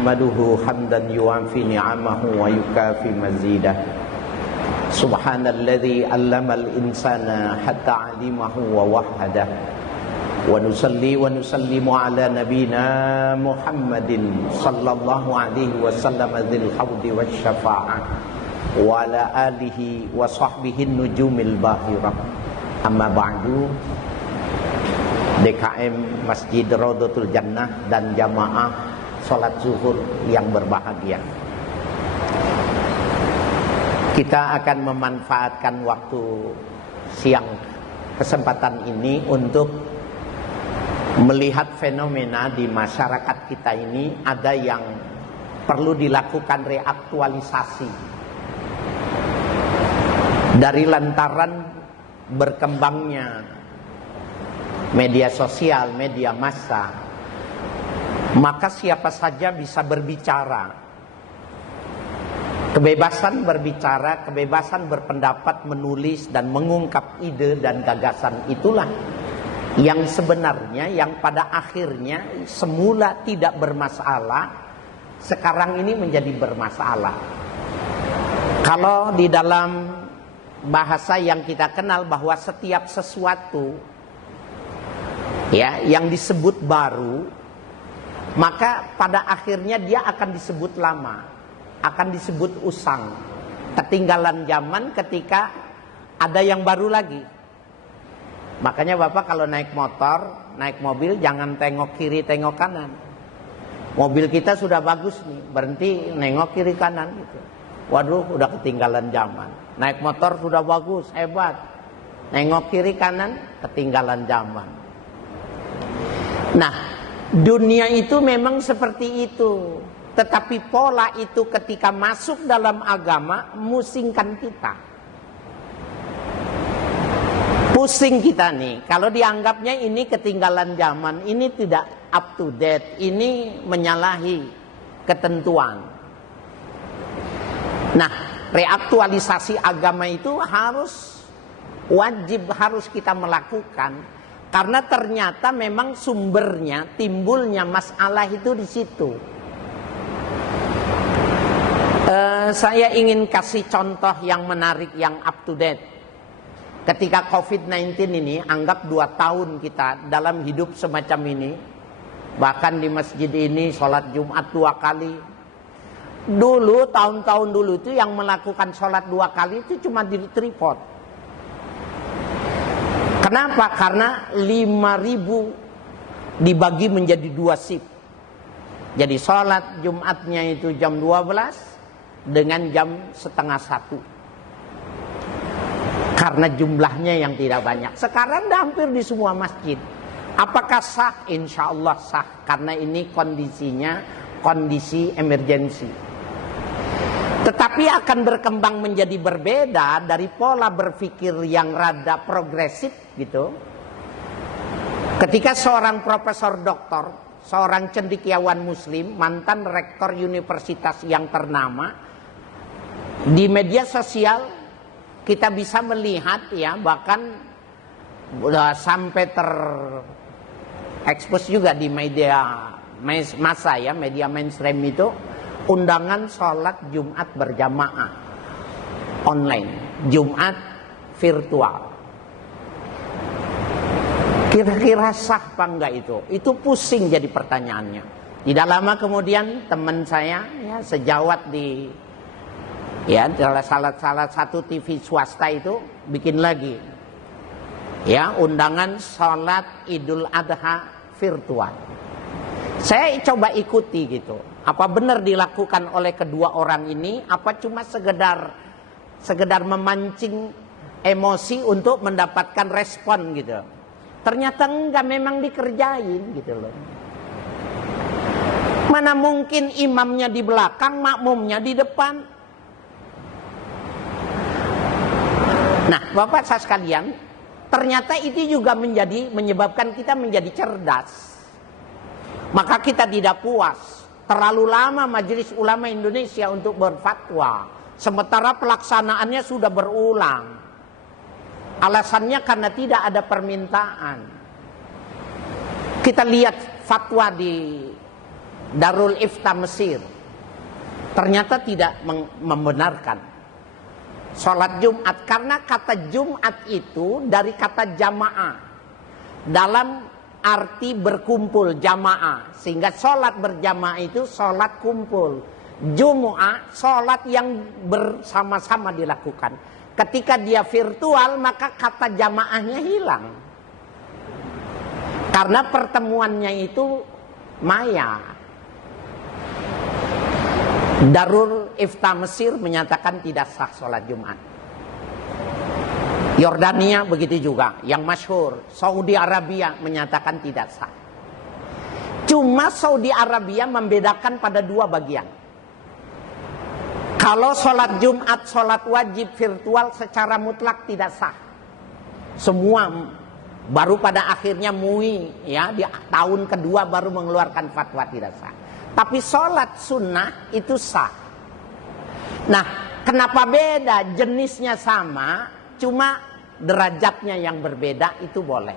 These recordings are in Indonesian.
Nahmaduhu hamdan yu'afi ni'amahu wa yukafi mazidah. Subhanalladzi 'allamal insana hatta 'alimahu wa wahhadah. Wa nusalli wa nusallimu ala nabiyyina Muhammadin sallallahu alaihi wasallam dzil haudi wasyafa'ah wa ala alihi wa sahbihi nujumil bahirah. Amma ba'du. DKM Masjid Raudhatul Jannah dan jamaah sholat zuhur yang berbahagia, kita akan memanfaatkan waktu siang kesempatan ini untuk melihat fenomena di masyarakat kita ini. Ada yang perlu dilakukan reaktualisasi dari lantaran berkembangnya media sosial, media massa. Maka siapa saja bisa berbicara. Kebebasan berbicara, kebebasan berpendapat, menulis dan mengungkap ide dan gagasan itulah yang sebenarnya, yang pada akhirnya semula tidak bermasalah, sekarang ini menjadi bermasalah. Kalau di dalam bahasa yang kita kenal bahwa setiap sesuatu ya yang disebut baru, maka pada akhirnya dia akan disebut lama, akan disebut usang, ketinggalan zaman ketika ada yang baru lagi. Makanya Bapak kalau naik motor, naik mobil jangan tengok kiri, tengok kanan. Mobil kita sudah bagus nih, berhenti nengok kiri kanan gitu. Waduh, udah ketinggalan zaman. Naik motor sudah bagus, hebat. Nengok kiri kanan, ketinggalan zaman. Nah, dunia itu memang seperti itu. Tetapi pola itu ketika masuk dalam agama musingkan kita. Pusing kita nih. Kalau dianggapnya ini ketinggalan zaman, ini tidak up to date, ini menyalahi ketentuan. Nah, reaktualisasi agama itu harus wajib, harus kita melakukan. Karena ternyata memang sumbernya, timbulnya masalah itu di situ. Saya ingin kasih contoh yang menarik, yang up to date. Ketika COVID-19 ini, anggap 2 tahun kita dalam hidup semacam ini. Bahkan di masjid ini sholat Jumat 2 kali. Dulu, tahun-tahun dulu itu yang melakukan sholat 2 kali itu cuma di tripod. Kenapa? Karena 5.000 dibagi menjadi 2 shift. Jadi sholat Jumatnya itu jam 12 dengan jam setengah 1. Karena jumlahnya yang tidak banyak. Sekarang hampir di semua masjid. Apakah sah? Insya Allah sah. Karena ini kondisinya kondisi emergensi. Tetapi akan berkembang menjadi berbeda dari pola berpikir yang rada progresif gitu. Ketika seorang profesor doktor, seorang cendekiawan muslim, mantan rektor universitas yang ternama, di media sosial kita bisa melihat ya, bahkan sampai terekspos juga di media massa ya, media mainstream itu, undangan sholat Jumat berjamaah online, Jumat virtual. Kira-kira sah apa enggak itu? Itu pusing jadi pertanyaannya. Tidak lama kemudian teman saya ya, sejawat di ya salah satu TV swasta itu bikin lagi ya undangan sholat Idul Adha virtual. Saya coba ikuti gitu. Apa benar dilakukan oleh kedua orang ini? Apa cuma sekedar memancing emosi untuk mendapatkan respon gitu? Ternyata enggak, memang dikerjain gitu loh. Mana mungkin imamnya di belakang, makmumnya di depan. Nah, Bapak saya sekalian, ternyata itu juga menyebabkan kita menjadi cerdas. Maka kita tidak puas. Terlalu lama Majelis Ulama Indonesia untuk berfatwa, sementara pelaksanaannya sudah berulang. Alasannya karena tidak ada permintaan. Kita lihat fatwa di Darul Ifta Mesir ternyata tidak membenarkan sholat Jumat, karena kata Jumat itu dari kata jamaah, dalam arti berkumpul, jamaah, sehingga sholat berjamaah itu sholat kumpul. Jumu'ah sholat yang bersama-sama dilakukan. Ketika dia virtual, maka kata jamaahnya hilang, karena pertemuannya itu maya. Darul Ifta Mesir menyatakan tidak sah sholat Jumat. Yordania begitu juga, yang masyhur. Saudi Arabia menyatakan tidak sah. Cuma Saudi Arabia membedakan pada dua bagian. Kalau sholat Jumat, sholat wajib virtual secara mutlak tidak sah. Semua baru pada akhirnya MUI ya di tahun kedua baru mengeluarkan fatwa tidak sah. Tapi sholat sunnah itu sah. Nah, kenapa beda? Jenisnya sama, cuma derajatnya yang berbeda, itu boleh.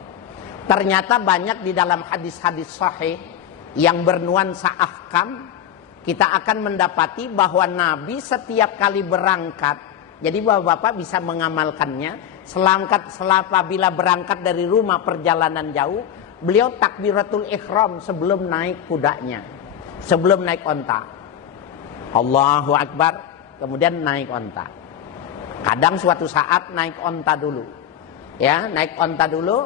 Ternyata banyak di dalam hadis-hadis sahih yang bernuansa ahkam, kita akan mendapati bahwa Nabi setiap kali berangkat, jadi bapak-bapak bisa mengamalkannya, apabila berangkat dari rumah perjalanan jauh, beliau takbiratul ihram sebelum naik kudanya. Sebelum naik onta, Allahu Akbar, kemudian naik onta. Kadang suatu saat naik onta dulu, ya naik onta dulu,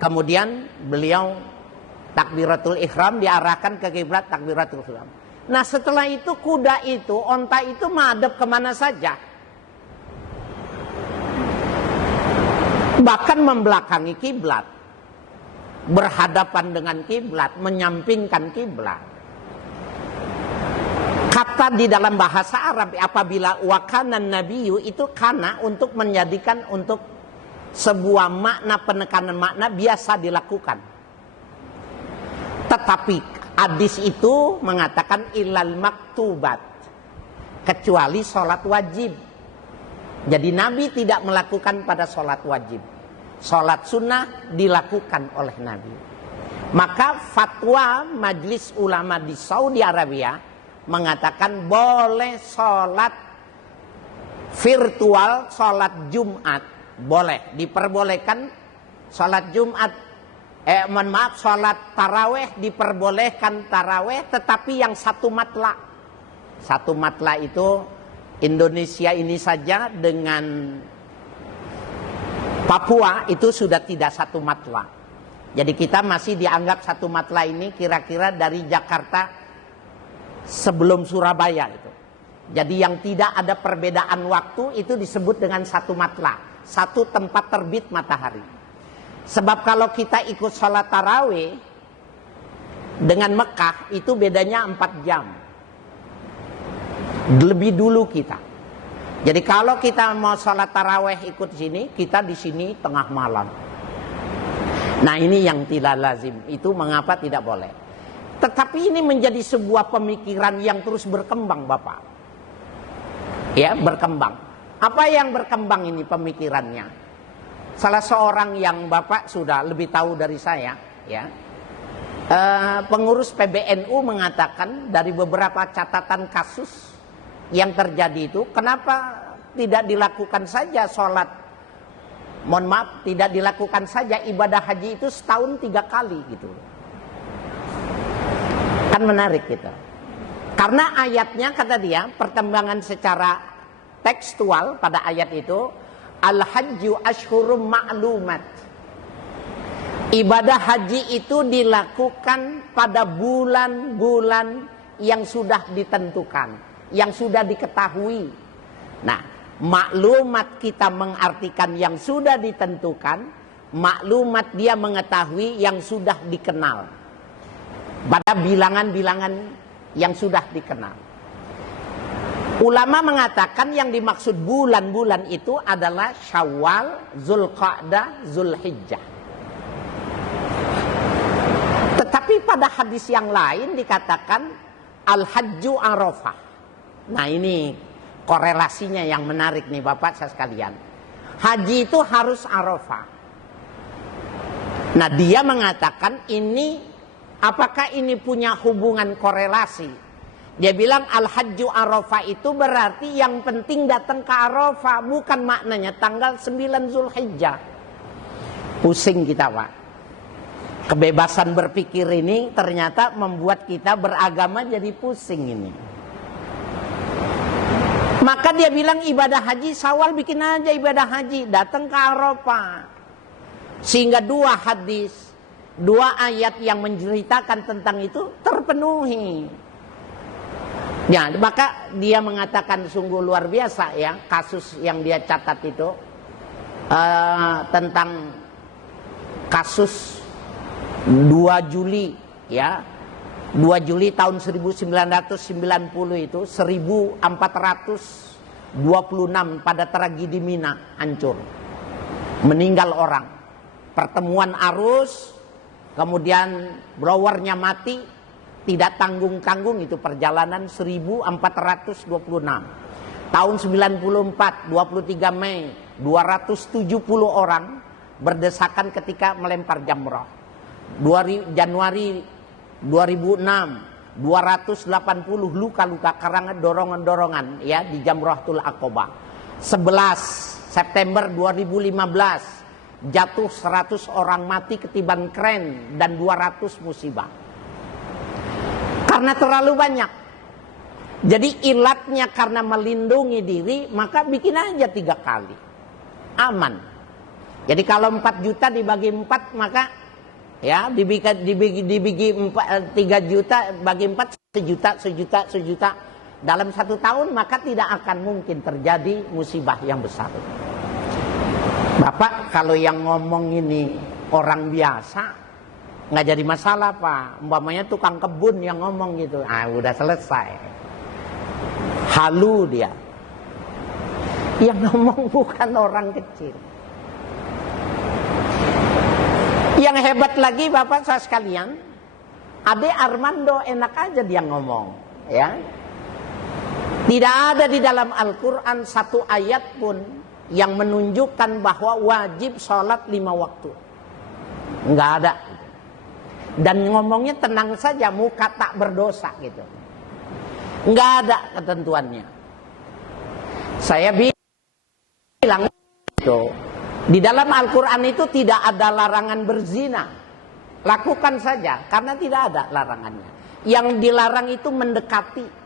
kemudian beliau takbiratul ihram, diarahkan ke kiblat takbiratul ihram. Nah setelah itu kuda itu, onta itu madep kemana saja, bahkan membelakangi kiblat, berhadapan dengan kiblat, menyampingkan kiblat. Kata di dalam bahasa Arab apabila wakanan nabiyyu itu kana untuk menjadikan untuk sebuah makna, penekanan makna biasa dilakukan. Tetapi hadis itu mengatakan ilal maktubat, kecuali sholat wajib. Jadi Nabi tidak melakukan pada sholat wajib. Sholat sunnah dilakukan oleh Nabi. Maka fatwa Majelis Ulama di Saudi Arabia mengatakan boleh sholat virtual, sholat Jumat boleh, diperbolehkan. Sholat Jumat, sholat taraweh diperbolehkan taraweh, tetapi yang satu matla. Satu matla itu Indonesia ini saja dengan Papua itu sudah tidak satu matla. Jadi kita masih dianggap satu matla ini kira-kira dari Jakarta sebelum Surabaya itu. Jadi yang tidak ada perbedaan waktu itu disebut dengan satu matla, satu tempat terbit matahari. Sebab kalau kita ikut sholat tarawih dengan Mekah itu bedanya 4 jam. Lebih dulu kita. Jadi kalau kita mau sholat tarawih ikut sini, kita di sini tengah malam. Nah ini yang tidak lazim. Itu mengapa tidak boleh. Tetapi ini menjadi sebuah pemikiran yang terus berkembang Bapak. Ya berkembang. Apa yang berkembang ini pemikirannya? Salah seorang yang Bapak sudah lebih tahu dari saya, ya, pengurus PBNU mengatakan dari beberapa catatan kasus yang terjadi itu, kenapa tidak dilakukan saja sholat, mohon maaf, tidak dilakukan saja ibadah haji itu setahun 3 kali gitu. Kan menarik gitu. Karena ayatnya kata dia, pertimbangan secara tekstual pada ayat itu, al-hajju ashhurum ma'lumat. Ibadah haji itu dilakukan pada bulan-bulan yang sudah ditentukan, yang sudah diketahui. Nah, maklumat kita mengartikan yang sudah ditentukan, maklumat dia mengetahui yang sudah dikenal. Pada bilangan-bilangan yang sudah dikenal. Ulama mengatakan yang dimaksud bulan-bulan itu adalah Syawal, Zulqa'dah, Zulhijjah. Tetapi pada hadis yang lain dikatakan Al-Hajju Arafah. Nah ini korelasinya yang menarik nih Bapak saya sekalian. Haji itu harus Arafah. Nah dia mengatakan ini Apakah ini punya hubungan korelasi? Dia bilang al-hajju Arafah itu berarti yang penting datang ke Arafah, bukan maknanya tanggal 9 Zulhijjah. Pusing kita, Pak. Kebebasan berpikir ini ternyata membuat kita beragama jadi pusing ini. Maka dia bilang ibadah haji Syawal, bikin aja ibadah haji, datang ke Arafah. Sehingga dua hadis, dua ayat yang menceritakan tentang itu terpenuhi. Ya, maka dia mengatakan sungguh luar biasa ya kasus yang dia catat itu tentang kasus 2 Juli ya. 2 Juli tahun 1990 itu 1426 pada tragedi Mina hancur. Meninggal orang. Pertemuan arus, kemudian blowernya mati, tidak tanggung-tanggung, itu perjalanan 1426. Tahun 94, 23 Mei, 270 orang berdesakan ketika melempar jamrah. Januari 2006, 280 luka-luka karena dorongan-dorongan ya di Jamratul Aqabah. 11 September 2015 jatuh 100 orang mati ketiban kren dan 200 musibah. Karena terlalu banyak. Jadi ilatnya karena melindungi diri, maka bikin aja 3 kali. Aman. Jadi kalau 4 juta dibagi 4, maka ya dibagi 3 juta bagi 4 sejuta dalam 1 tahun, maka tidak akan mungkin terjadi musibah yang besar. Bapak kalau yang ngomong ini orang biasa nggak jadi masalah, Pak. Umpamanya tukang kebun yang ngomong gitu, udah selesai. Halu dia. Yang ngomong bukan orang kecil. Yang hebat lagi Bapak saya sekalian, Ade Armando enak aja dia ngomong, ya. Tidak ada di dalam Al-Quran satu ayat pun yang menunjukkan bahwa wajib sholat 5 waktu. Enggak ada. Dan ngomongnya tenang saja, muka tak berdosa gitu. Enggak ada ketentuannya. Saya bilang itu, di dalam Al-Quran itu tidak ada larangan berzina. Lakukan saja, karena tidak ada larangannya. Yang dilarang itu mendekati.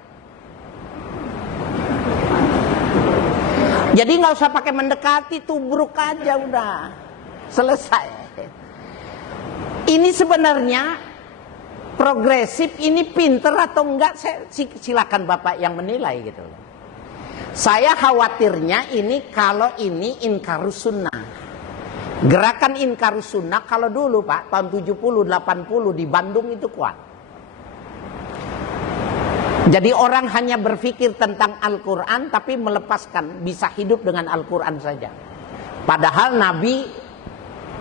Jadi nggak usah pakai mendekati, tubruk aja udah. Selesai. Ini sebenarnya progresif, ini pinter atau enggak, silakan Bapak yang menilai gitu. Saya khawatirnya ini kalau ini inkarus sunnah. Gerakan inkarus sunnah kalau dulu Pak, tahun 70-80 di Bandung itu kuat. Jadi orang hanya berpikir tentang Al-Quran tapi melepaskan, bisa hidup dengan Al-Quran saja. Padahal Nabi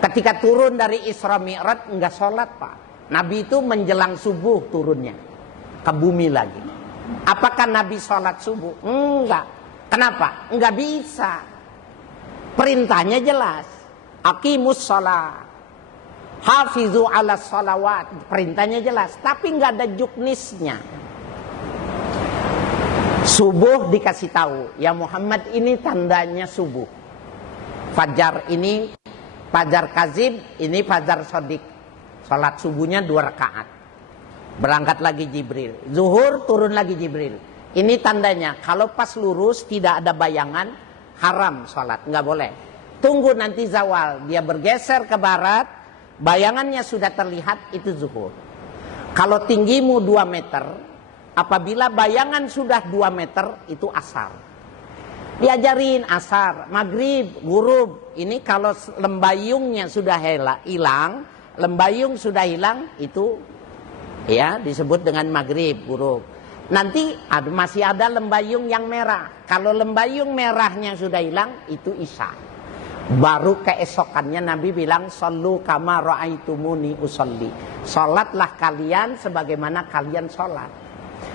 ketika turun dari Isra Mi'raj enggak sholat Pak. Nabi itu menjelang subuh turunnya ke bumi lagi. Apakah Nabi sholat subuh? Enggak. Kenapa? Enggak bisa. Perintahnya jelas. Aqimus sholat, hafizu ala sholawat. Perintahnya jelas. Tapi enggak ada juknisnya. Subuh dikasih tahu, ya Muhammad ini tandanya subuh. Fajar ini, fajar kazib, ini fajar sodik. Salat subuhnya 2 rakaat. Berangkat lagi Jibril. Zuhur turun lagi Jibril. Ini tandanya, kalau pas lurus tidak ada bayangan, haram salat, nggak boleh. Tunggu nanti zawal, dia bergeser ke barat, bayangannya sudah terlihat, itu zuhur. Kalau tinggimu 2 meter, apabila bayangan sudah 2 meter, itu asar. Diajarin asar, maghrib, gurub. Ini kalau lembayungnya sudah hilang, lembayung sudah hilang, itu ya disebut dengan maghrib, gurub. Nanti masih ada lembayung yang merah. Kalau lembayung merahnya sudah hilang, itu isya. Baru keesokannya Nabi bilang, "Shallu kama ra'aitumuni usolli." Salatlah kalian sebagaimana kalian salat.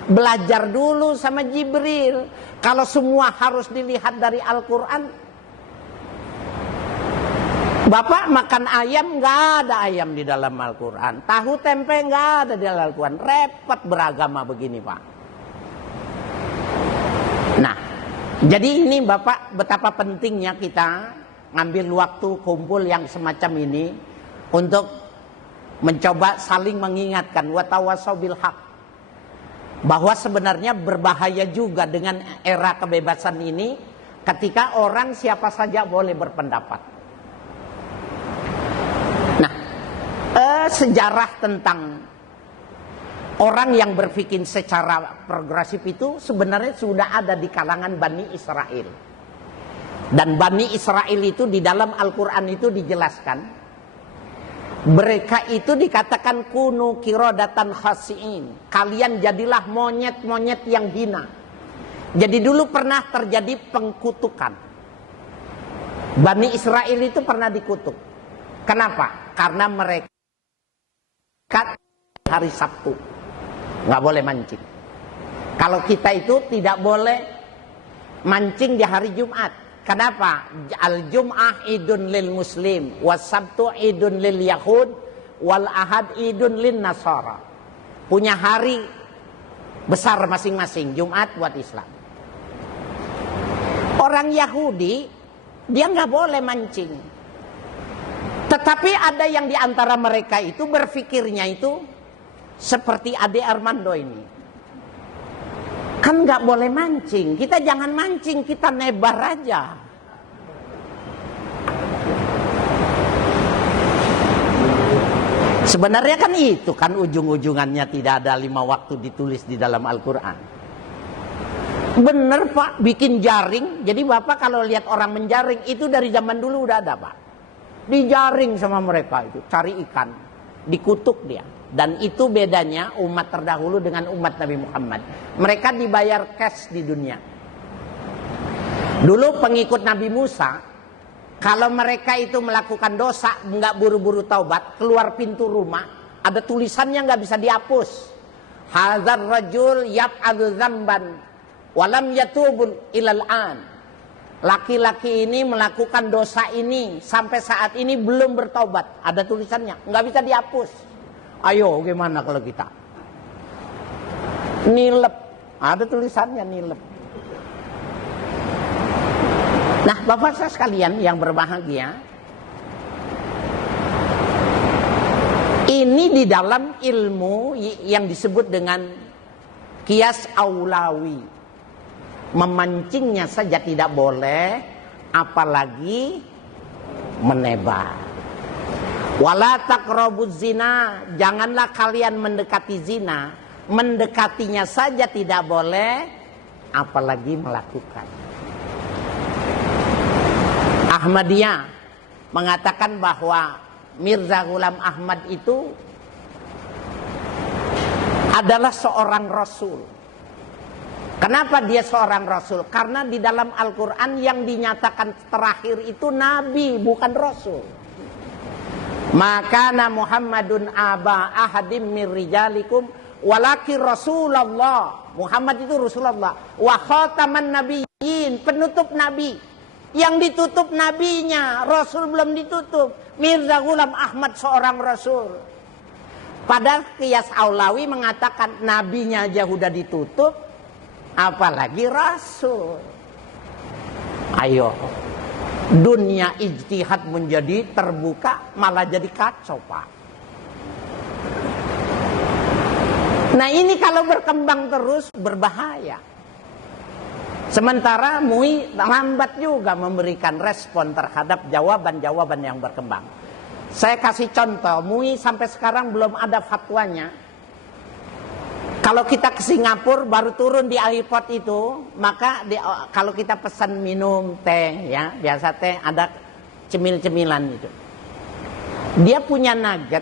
Belajar dulu sama Jibril. Kalau semua harus dilihat dari Al-Quran, Bapak makan ayam, nggak ada ayam di dalam Al-Quran. Tahu tempe nggak ada di dalam Al-Quran. Repot beragama begini, Pak. Nah, jadi ini Bapak betapa pentingnya kita ngambil waktu kumpul yang semacam ini untuk mencoba saling mengingatkan watawasau bil haq, bahwa sebenarnya berbahaya juga dengan era kebebasan ini ketika orang siapa saja boleh berpendapat. Nah, sejarah tentang orang yang berpikir secara progresif itu sebenarnya sudah ada di kalangan Bani Israel. Dan Bani Israel itu di dalam Al-Quran itu dijelaskan, mereka itu dikatakan kunu kirodatan khasiin, kalian jadilah monyet-monyet yang hina. Jadi dulu pernah terjadi pengkutukan. Bani Israel itu pernah dikutuk. Kenapa? Karena mereka hari Sabtu nggak boleh mancing. Kalau kita itu tidak boleh mancing di hari Jumat. Kenapa? Al-Jum'ah idun lil muslim, was Sabtu idun lil yahud, wal ahad idun lil nasara. Punya hari besar masing-masing. Jumat buat Islam. Orang Yahudi dia nggak boleh mancing. Tetapi ada yang di antara mereka itu berfikirnya itu seperti Ade Armando ini. Kan nggak boleh mancing, kita jangan mancing, kita nebar aja. Sebenarnya kan itu kan ujung-ujungannya tidak ada 5 waktu ditulis di dalam Al-Quran. Bener Pak, bikin jaring. Jadi Bapak kalau lihat orang menjaring itu dari zaman dulu udah ada Pak. Dijaring sama mereka itu, cari ikan, dikutuk dia. Dan itu bedanya umat terdahulu dengan umat Nabi Muhammad. Mereka dibayar cash di dunia. Dulu pengikut Nabi Musa, kalau mereka itu melakukan dosa, nggak buru-buru taubat, keluar pintu rumah, ada tulisannya nggak bisa dihapus. Hadzal rajul yaf'alu dzamban walam yatubun ilal an. Laki-laki ini melakukan dosa ini sampai saat ini belum bertaubat. Ada tulisannya, nggak bisa dihapus. Ayo gimana kalau kita nilep, ada tulisannya nilep. Nah Bapak saya sekalian yang berbahagia, ini di dalam ilmu yang disebut dengan kias aulawi, memancingnya saja tidak boleh, apalagi menebar. Wala taqrabuz zina, janganlah kalian mendekati zina. Mendekatinya saja tidak boleh, apalagi melakukan. Ahmadiyah mengatakan bahwa Mirza Ghulam Ahmad itu adalah seorang rasul. Kenapa dia seorang rasul? Karena di dalam Al-Quran yang dinyatakan terakhir itu nabi, bukan rasul. Maka Muhammadun aba ahadim mir rijalikum walakin Rasulullah. Muhammad itu Rasulullah. Wa khataman nabiyyin, penutup nabi. Yang ditutup nabinya, Rasul belum ditutup. Mirza Ghulam Ahmad seorang Rasul. Padahal Qiyas Aulawi mengatakan nabinya aja udah ditutup, apalagi Rasul. Ayo. Dunia ijtihad menjadi terbuka, malah jadi kacau Pak. Nah ini kalau berkembang terus berbahaya. Sementara MUI lambat juga memberikan respon terhadap jawaban-jawaban yang berkembang. Saya kasih contoh, MUI sampai sekarang belum ada fatwanya. Kalau kita ke Singapura baru turun di airport itu, maka kalau kita pesan minum teh, ya biasa teh ada cemil-cemilan itu. Dia punya nugget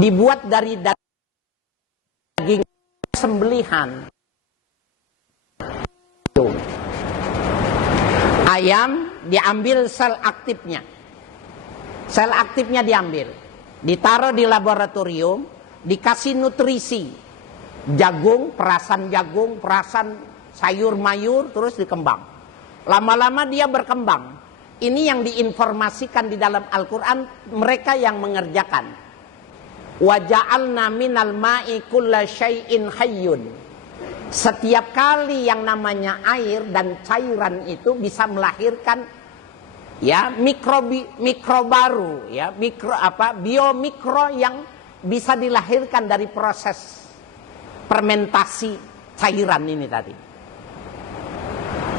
dibuat dari daging sembelihan. Ayam diambil sel aktifnya. Sel aktifnya diambil, ditaruh di laboratorium, dikasih nutrisi, jagung, perasan sayur mayur, terus dikembang. Lama-lama dia berkembang. Ini yang diinformasikan di dalam Al-Quran, mereka yang mengerjakan. Wa ja'alna minal ma'i kulla syai'in hayyun. Setiap kali yang namanya air dan cairan itu bisa melahirkan ya mikro baru, ya biomikro yang bisa dilahirkan dari proses fermentasi cairan ini tadi.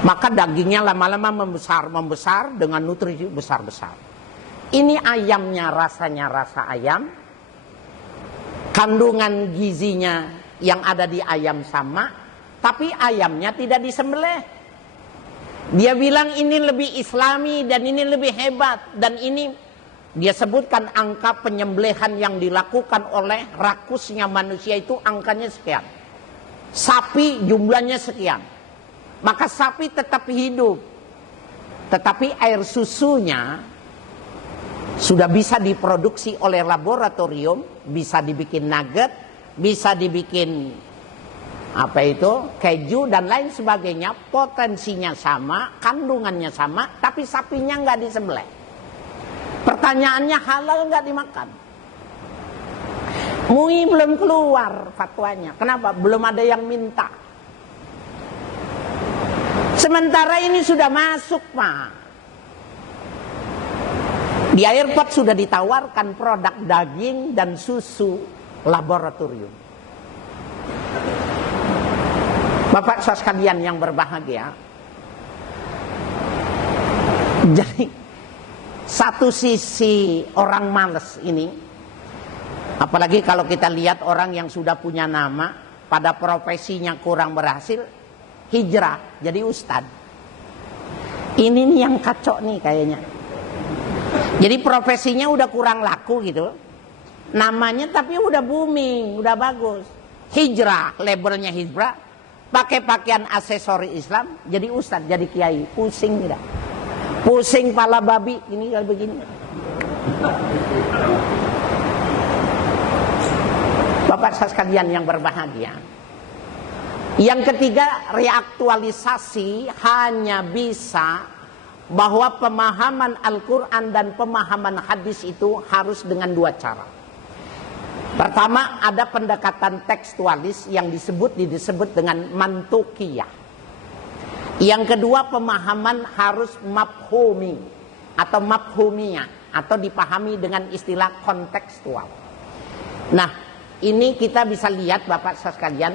Maka dagingnya lama-lama membesar dengan nutrisi besar-besar. Ini ayamnya, rasanya rasa ayam. Kandungan gizinya yang ada di ayam sama, tapi ayamnya tidak disembelih. Dia bilang ini lebih islami dan ini lebih hebat. Dan ini dia sebutkan angka penyembelihan yang dilakukan oleh rakusnya manusia itu angkanya sekian. Sapi jumlahnya sekian. Maka sapi tetap hidup. Tetapi air susunya sudah bisa diproduksi oleh laboratorium, bisa dibikin nugget, bisa dibikin keju dan lain sebagainya. Potensinya sama, kandungannya sama, tapi sapinya nggak disembelih. Pertanyaannya, halal nggak dimakan? MUI belum keluar fatwanya. Kenapa? Belum ada yang minta. Sementara ini sudah masuk, Pak. Di airport sudah ditawarkan produk daging dan susu laboratorium. Bapak saudara sekalian yang berbahagia. Jadi satu sisi orang malas ini, apalagi kalau kita lihat orang yang sudah punya nama, pada profesinya kurang berhasil, hijrah jadi ustadz. Ini nih yang kacau nih kayaknya. Jadi profesinya udah kurang laku gitu, namanya tapi udah booming, udah bagus. Hijrah, labelnya hijrah, pakai pakaian aksesori Islam, jadi ustadz, jadi kiai. Pusing tidak? Pusing pala babi ini kayak begini. Bapak sekalian yang berbahagia. Yang ketiga, reaktualisasi hanya bisa bahwa pemahaman Al-Quran dan pemahaman hadis itu harus dengan dua cara. Pertama, ada pendekatan tekstualis yang disebut dengan mantukiyah. Yang kedua, pemahaman harus mafhumi atau mafhumiyah, atau dipahami dengan istilah kontekstual. Nah, ini kita bisa lihat Bapak sekalian,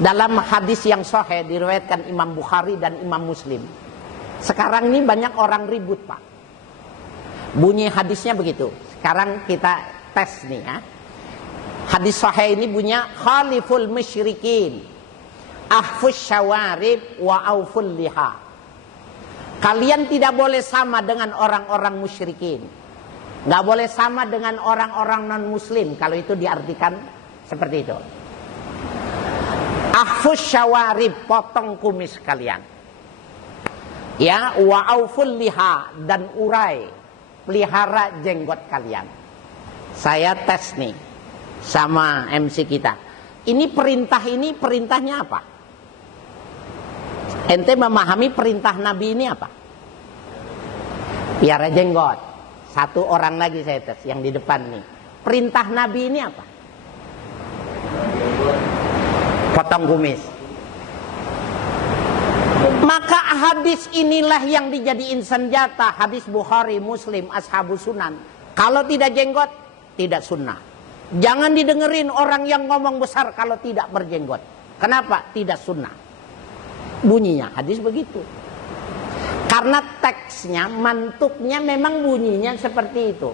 dalam hadis yang sahih diriwayatkan Imam Bukhari dan Imam Muslim. Sekarang ini banyak orang ribut, Pak. Bunyi hadisnya begitu. Sekarang kita tes nih ya. Hadis sahih ini bunyinya khaliful musyrikin, ahfus syawarib wa auful liha. Kalian tidak boleh sama dengan orang-orang musyrikin. Nggak boleh sama dengan orang-orang non-muslim kalau itu diartikan seperti itu. Ahfus syawarib, potong kumis kalian. Ya, wa auful liha, dan urai, pelihara jenggot kalian. Saya tes nih sama MC kita. Ini perintahnya apa? Ente memahami perintah Nabi ini apa? Pelihara jenggot. Satu orang lagi saya tes yang di depan nih. Perintah Nabi ini apa? Potong kumis. Maka hadis inilah yang dijadiin senjata. Hadis Bukhari, Muslim, Ashabus Sunan. Kalau tidak jenggot, tidak sunnah. Jangan didengerin orang yang ngomong besar kalau tidak berjenggot. Kenapa? Tidak sunnah. Bunyinya hadis begitu. Karena teksnya, mantuknya memang bunyinya seperti itu.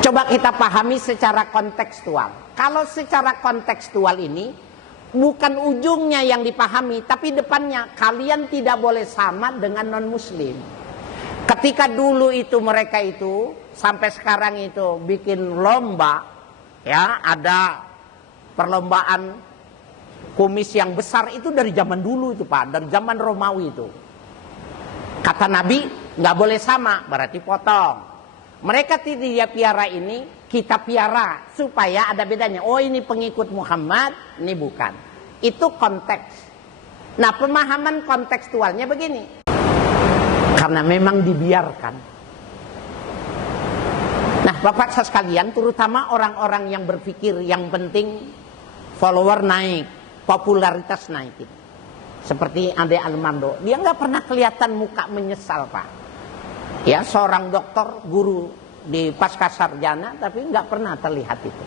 Coba kita pahami secara kontekstual. Kalau secara kontekstual ini bukan ujungnya yang dipahami, tapi depannya. Kalian tidak boleh sama dengan non-muslim. Ketika dulu itu mereka itu sampai sekarang itu bikin lomba, ya, ada perlombaan kumis yang besar itu dari zaman dulu itu, Pak, dari zaman Romawi itu. Kata Nabi nggak boleh sama, berarti potong. Mereka tidak piara ini, kita piara supaya ada bedanya. Oh, ini pengikut Muhammad, ini bukan. Itu konteks. Nah, pemahaman kontekstualnya begini. Karena memang dibiarkan. Nah, Bapak sekalian, terutama orang-orang yang berpikir yang penting follower naik, popularitas naik. Seperti Ade Armando, dia nggak pernah kelihatan muka menyesal, Pak. Ya, seorang dokter, guru di Pascasarjana, tapi nggak pernah terlihat itu.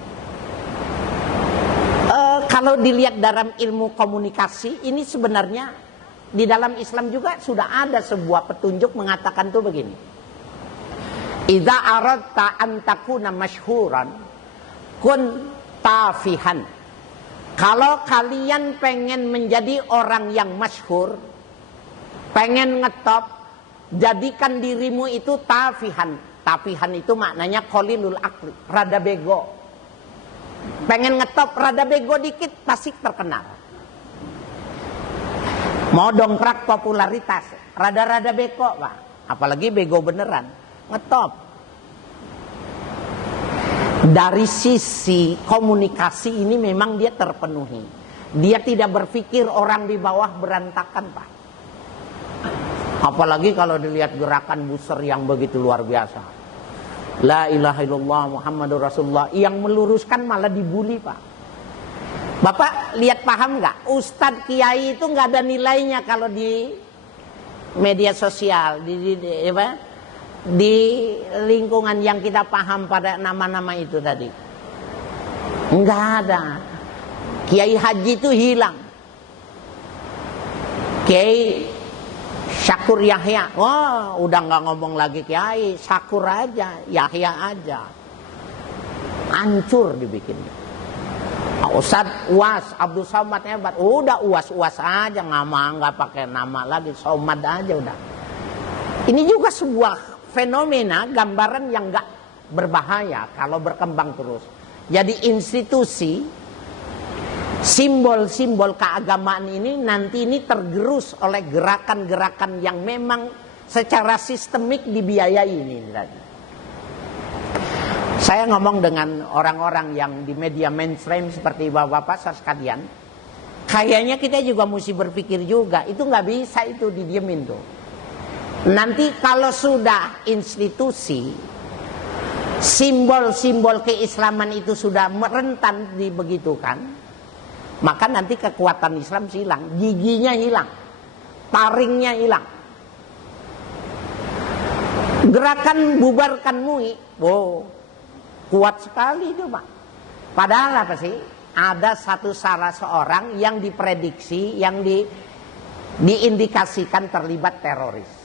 Kalau dilihat dalam ilmu komunikasi, ini sebenarnya di dalam Islam juga sudah ada sebuah petunjuk mengatakan tuh begini. Idza aradta an takuna masyhuran kun tafihan. Kalau kalian pengen menjadi orang yang masyhur, pengen ngetop, jadikan dirimu itu tafihan. Tafihan itu maknanya qalilul aqli, rada bego. Pengen ngetop rada bego dikit pasti terkenal. Mau dongkrak popularitas rada-rada bego, Pak. Apalagi bego beneran, ngetop. Dari sisi komunikasi ini memang dia terpenuhi. Dia tidak berpikir orang di bawah berantakan, Pak. Apalagi kalau dilihat gerakan booster yang begitu luar biasa. La ilaha illallah Muhammadur Rasulullah. Yang meluruskan malah dibully, Pak. Bapak lihat paham nggak? Ustadz Kiai itu nggak ada nilainya kalau di media sosial, di lingkungan yang kita paham pada nama-nama itu tadi. Nggak ada. Kiai Haji itu hilang. Kiai Syakur Yahya, wah udah nggak ngomong lagi Kiai, Syakur aja, Yahya aja, hancur dibikinnya. Ustadz Uwas, Abdul Somad hebat, udah Uwas aja, nggak pakai nama lagi, Somad aja udah. Ini juga sebuah fenomena, gambaran yang nggak berbahaya kalau berkembang terus. Jadi institusi, simbol-simbol keagamaan ini nanti ini tergerus oleh gerakan-gerakan yang memang secara sistemik dibiayai ini tadi. Saya ngomong dengan orang-orang yang di media mainstream seperti bapak-bapak sekalian, kayaknya kita juga mesti berpikir juga, itu nggak bisa itu didiemin tuh. Nanti kalau sudah institusi, simbol-simbol keislaman itu sudah merentan dibegitukan, maka nanti kekuatan Islam hilang, giginya hilang, taringnya hilang. Gerakan bubarkan MUI, wow, kuat sekali itu, Pak. Padahal apa sih? Ada salah seorang yang diprediksi, yang diindikasikan terlibat teroris.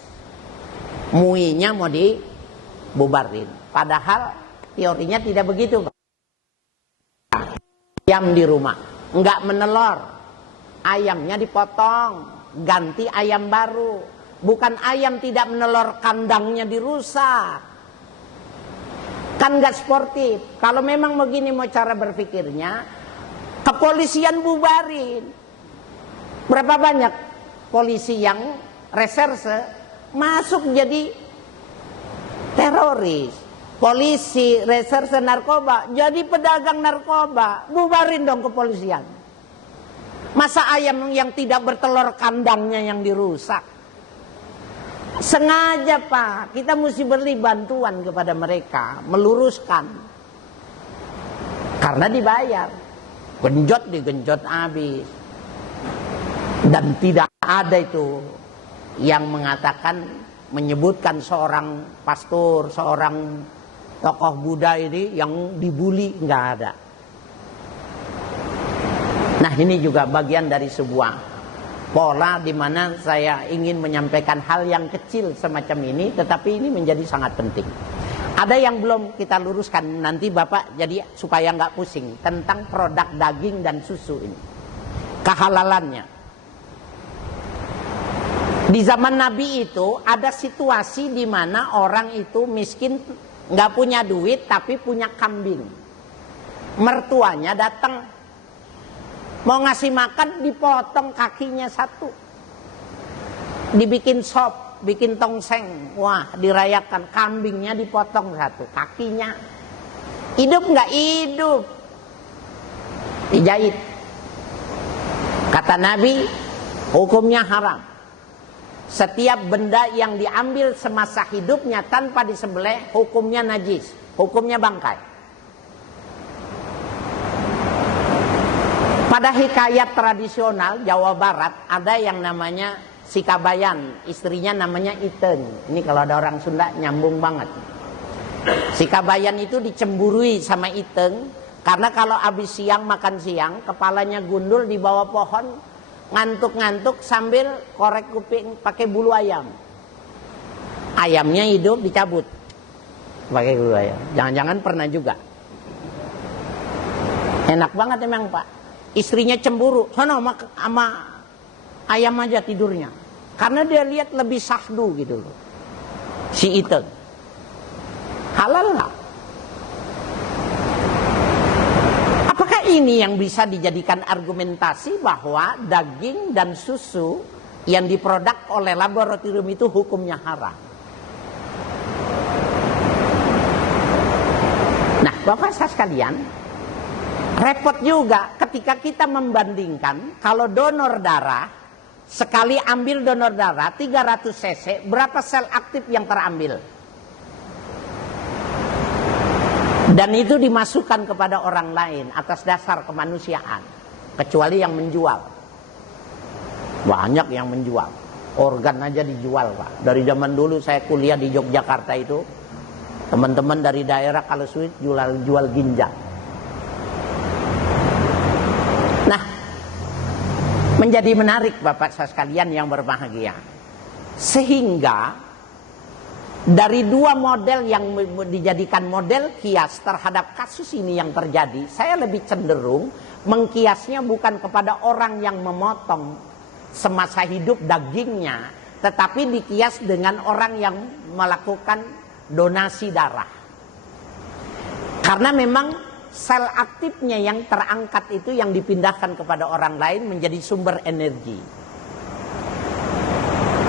MUI-nya mau dibubarin. Padahal teorinya tidak begitu, Pak. Diam di rumah, nggak menelor, ayamnya dipotong, ganti ayam baru. Bukan ayam tidak menelor, kandangnya dirusak. Kan nggak sportif. Kalau memang begini mau cara berpikirnya, kepolisian bubarin. Berapa banyak polisi yang reserse masuk jadi teroris. Polisi reserse narkoba jadi pedagang narkoba, bubarin dong kepolisian. Masa ayam yang tidak bertelur kandangnya yang dirusak? Sengaja, Pak, kita mesti beri bantuan kepada mereka, meluruskan. Karena dibayar, genjot digenjot habis. Dan tidak ada itu yang mengatakan, menyebutkan seorang pastor, seorang tokoh Buddha ini yang dibully, nggak ada. Nah, ini juga bagian dari sebuah pola di mana saya ingin menyampaikan hal yang kecil semacam ini, tetapi ini menjadi sangat penting. Ada yang belum kita luruskan, nanti Bapak jadi supaya nggak pusing tentang produk daging dan susu ini, kehalalannya. Di zaman Nabi itu ada situasi di mana orang itu miskin, nggak punya duit tapi punya kambing. Mertuanya datang mau ngasih makan, dipotong kakinya satu, dibikin sop, bikin tongseng, wah dirayakan, kambingnya dipotong satu, kakinya hidup nggak hidup, dijahit. Kata Nabi, Hukumnya haram. Setiap benda yang diambil semasa hidupnya tanpa disembelih, hukumnya najis, hukumnya bangkai. Pada hikayat tradisional Jawa Barat ada yang namanya Sikabayan, istrinya namanya Iten. Ini kalau ada orang Sunda nyambung banget. Sikabayan itu dicemburui sama Iten karena kalau habis siang makan siang, kepalanya gundul di bawah pohon, ngantuk-ngantuk sambil korek kuping pakai bulu ayam. Ayamnya hidup dicabut pakai bulu ayam. Jangan-jangan pernah juga. Enak banget emang Pak. Istrinya cemburu, sono sama ayam aja tidurnya. Karena dia lihat lebih sahdu gitu loh. Si Iten. Halal nggak? Apakah ini yang bisa dijadikan argumentasi bahwa daging dan susu yang diproduk oleh laboratorium itu hukumnya haram? Nah, Bapak saya sekalian, repot juga ketika kita membandingkan kalau donor darah, sekali ambil donor darah 300 cc, berapa sel aktif yang terambil? Dan itu dimasukkan kepada orang lain atas dasar kemanusiaan. Kecuali yang menjual. Banyak yang menjual. Organ aja dijual Pak. Dari zaman dulu saya kuliah di Yogyakarta itu, teman-teman dari daerah kalau sulit jual ginjal. Nah, menjadi menarik Bapak saya sekalian yang berbahagia. Sehingga dari dua model yang dijadikan model kias terhadap kasus ini yang terjadi, saya lebih cenderung mengkiasnya bukan kepada orang yang memotong semasa hidup dagingnya, tetapi dikias dengan orang yang melakukan donasi darah. Karena memang sel aktifnya yang terangkat itu yang dipindahkan kepada orang lain menjadi sumber energi.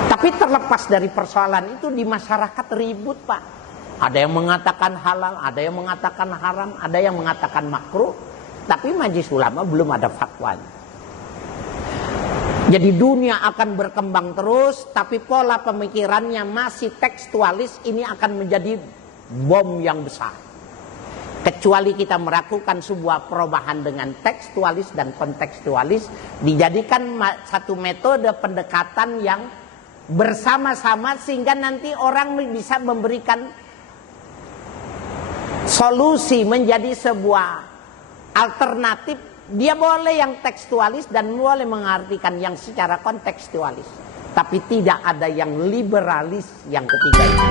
Tapi terlepas dari persoalan itu di masyarakat ribut Pak. Ada yang mengatakan halal, ada yang mengatakan haram, ada yang mengatakan makruh. Tapi Majelis Ulama belum ada fatwa. Jadi dunia akan berkembang terus, tapi pola pemikirannya masih tekstualis, ini akan menjadi bom yang besar. Kecuali kita melakukan sebuah perubahan dengan tekstualis dan kontekstualis, dijadikan satu metode pendekatan yang bersama-sama sehingga nanti orang bisa memberikan solusi menjadi sebuah alternatif. Dia boleh yang tekstualis dan boleh mengartikan yang secara kontekstualis, tapi tidak ada yang liberalis yang ketiga itu.